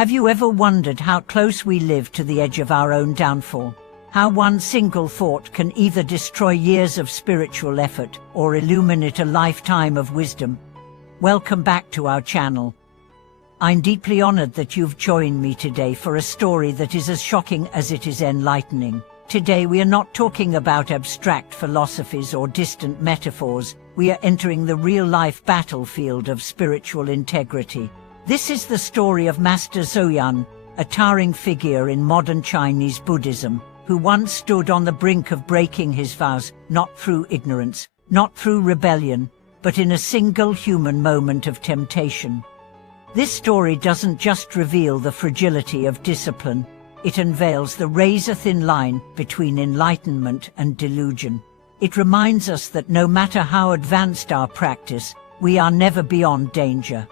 Have you ever wondered how close we live to the edge of our own downfall? How one single thought can either destroy years of spiritual effort or illuminate a lifetime of wisdom? Welcome back to our channel. I'm deeply honored that you've joined me today for a story that is as shocking as it is enlightening. Today we are not talking about abstract philosophies or distant metaphors. We are entering the real-life battlefield of spiritual integrity. This is the story of Master Xuyun, a towering figure in modern Chinese Buddhism, who once stood on the brink of breaking his vows, not through ignorance, not through rebellion, but in a single human moment of temptation. This story doesn't just reveal the fragility of discipline, it unveils the razor-thin line between enlightenment and delusion. It reminds us that no matter how advanced our practice, we are never beyond danger.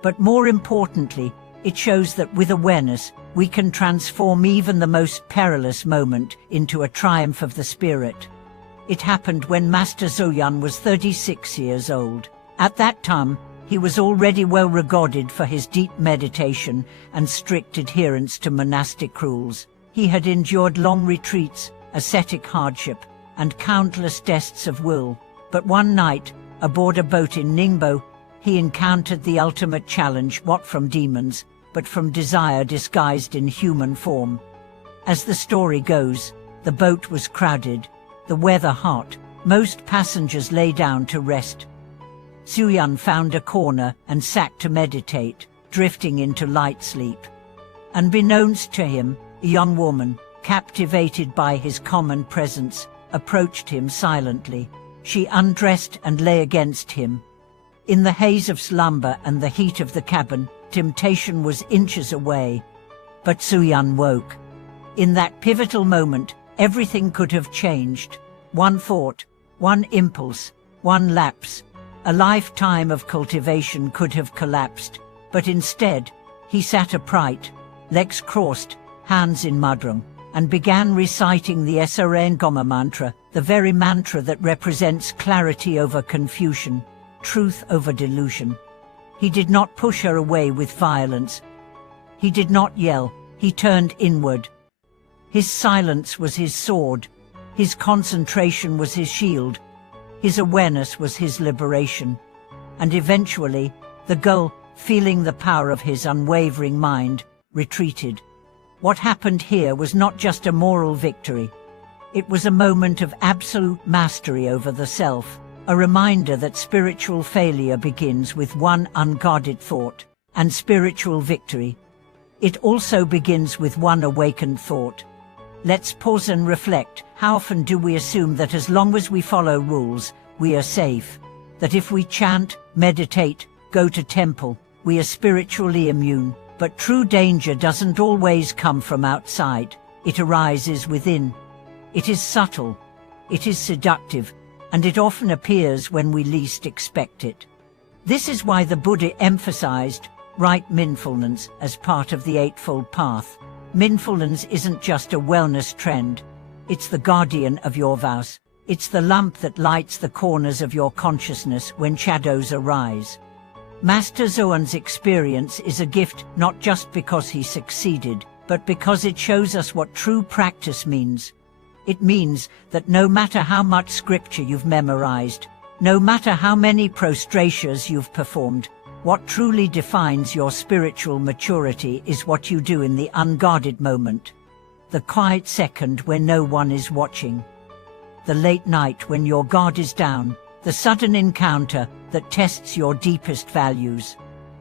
But more importantly, it shows that with awareness, we can transform even the most perilous moment into a triumph of the spirit. It happened when Master Xuyun was 36 years old. At that time, he was already well regarded for his deep meditation and strict adherence to monastic rules. He had endured long retreats, ascetic hardship, and countless tests of will. But one night, aboard a boat in Ningbo, he encountered the ultimate challenge, not from demons, but from desire disguised in human form. As the story goes, the boat was crowded, the weather hot, most passengers lay down to rest. Xuyun found a corner and sat to meditate, drifting into light sleep. Unbeknownst to him, a young woman, captivated by his calm presence, approached him silently. She undressed and lay against him. In the haze of slumber and the heat of the cabin, temptation was inches away. But Xuyun woke. In that pivotal moment, everything could have changed. One thought, one impulse, one lapse. A lifetime of cultivation could have collapsed, but instead, he sat upright, legs crossed, hands in mudra, and began reciting the shurangamamantra, the very mantra that represents clarity over confusion, truth over delusion. He did not push her away with violence. He did not yell, he turned inward. His silence was his sword, his concentration was his shield, his awareness was his liberation. And eventually, the girl, feeling the power of his unwavering mind, retreated. What happened here was not just a moral victory. It was a moment of absolute mastery over the self. A reminder that spiritual failure begins with one unguarded thought, and spiritual victory. It also begins with one awakened thought. Let's pause and reflect. How often do we assume that as long as we follow rules, we are safe? That if we chant, meditate, go to temple, we are spiritually immune? But true danger doesn't always come from outside. It arises within. It is subtle. It is seductive. And it often appears when we least expect it. This is why the Buddha emphasized right mindfulness as part of the Eightfold Path. Mindfulness isn't just a wellness trend. It's the guardian of your vows. It's the lamp that lights the corners of your consciousness when shadows arise. Master Xuyun's experience is a gift not just because he succeeded, but because it shows us what true practice means. It means that no matter how much scripture you've memorized, no matter how many prostrations you've performed, what truly defines your spiritual maturity is what you do in the unguarded moment. The quiet second when no one is watching. The late night when your guard is down. The sudden encounter that tests your deepest values.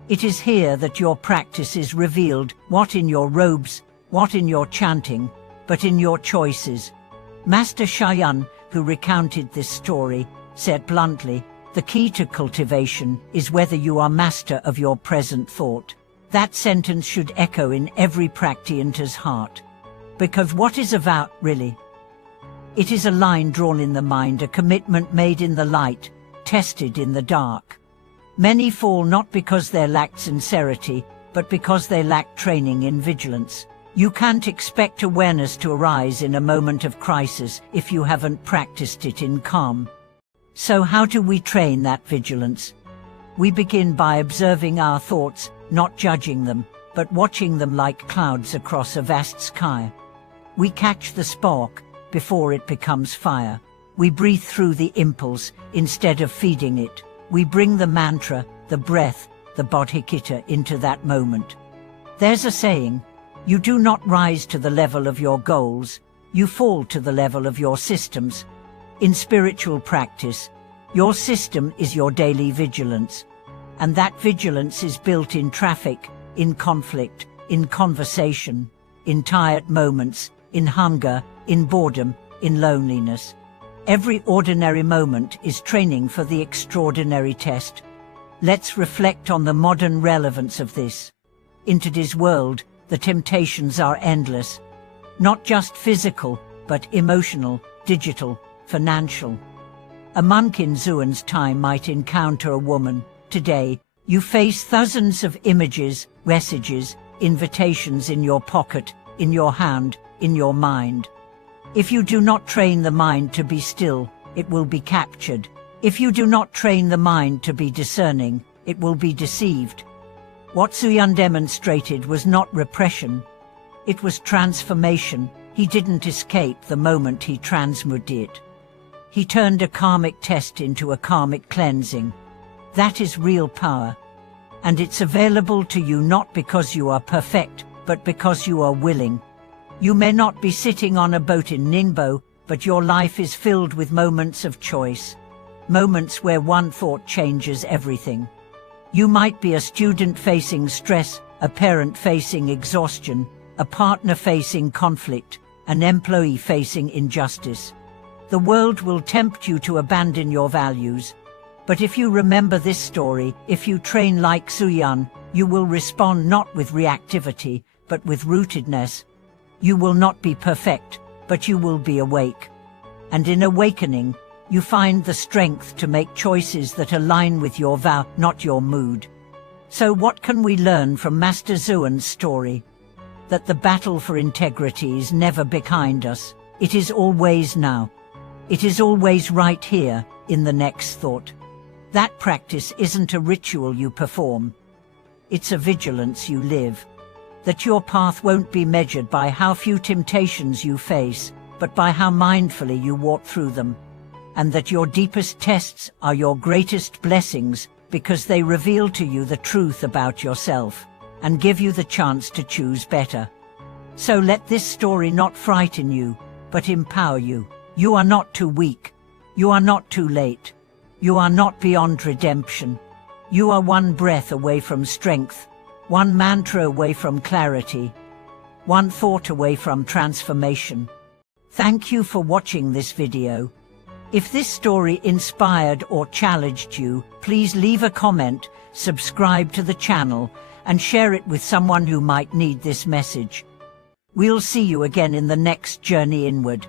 It is here that your practice is revealed, not in your robes, not in your chanting, but in your choices. Master Xuyun, who recounted this story, said bluntly, "The key to cultivation is whether you are master of your present thought." That sentence should echo in every practitioner's heart. Because what is a vow, really? It is a line drawn in the mind, a commitment made in the light, tested in the dark. Many fall not because they lack sincerity, but because they lack training in vigilance. You can't expect awareness to arise in a moment of crisis if you haven't practiced it in calm. So how do we train that vigilance? We begin by observing our thoughts, not judging them, but watching them like clouds across a vast sky. We catch the spark before it becomes fire. We breathe through the impulse instead of feeding it. We bring the mantra, the breath, the bodhicitta into that moment. There's a saying, you do not rise to the level of your goals, you fall to the level of your systems. In spiritual practice, your system is your daily vigilance. And that vigilance is built in traffic, in conflict, in conversation, in tired moments, in hunger, in boredom, in loneliness. Every ordinary moment is training for the extraordinary test. Let's reflect on the modern relevance of this. In today's world, the temptations are endless. Not just physical, but emotional, digital, financial. A monk in Xuyun's time might encounter a woman. Today, you face thousands of images, messages, invitations in your pocket, in your hand, in your mind. If you do not train the mind to be still, it will be captured. If you do not train the mind to be discerning, it will be deceived. What Xuyun demonstrated was not repression. It was transformation. He didn't escape the moment he transmuted it. He turned a karmic test into a karmic cleansing. That is real power. And it's available to you not because you are perfect, but because you are willing. You may not be sitting on a boat in Ningbo, but your life is filled with moments of choice. Moments where one thought changes everything. You might be a student facing stress, a parent facing exhaustion, a partner facing conflict, an employee facing injustice. The world will tempt you to abandon your values. But if you remember this story, if you train like Xuyun, you will respond not with reactivity, but with rootedness. You will not be perfect, but you will be awake. And in awakening, you find the strength to make choices that align with your vow, not your mood. So what can we learn from Master Xuyun's story? That the battle for integrity is never behind us. It is always now. It is always right here, in the next thought. That practice isn't a ritual you perform. It's a vigilance you live. That your path won't be measured by how few temptations you face, but by how mindfully you walk through them. And that your deepest tests are your greatest blessings, because they reveal to you the truth about yourself, and give you the chance to choose better. So let this story not frighten you, but empower you. You are not too weak. You are not too late. You are not beyond redemption. You are one breath away from strength, one mantra away from clarity, one thought away from transformation. Thank you for watching this video. If this story inspired or challenged you, please leave a comment, subscribe to the channel, and share it with someone who might need this message. We'll see you again in the next journey inward.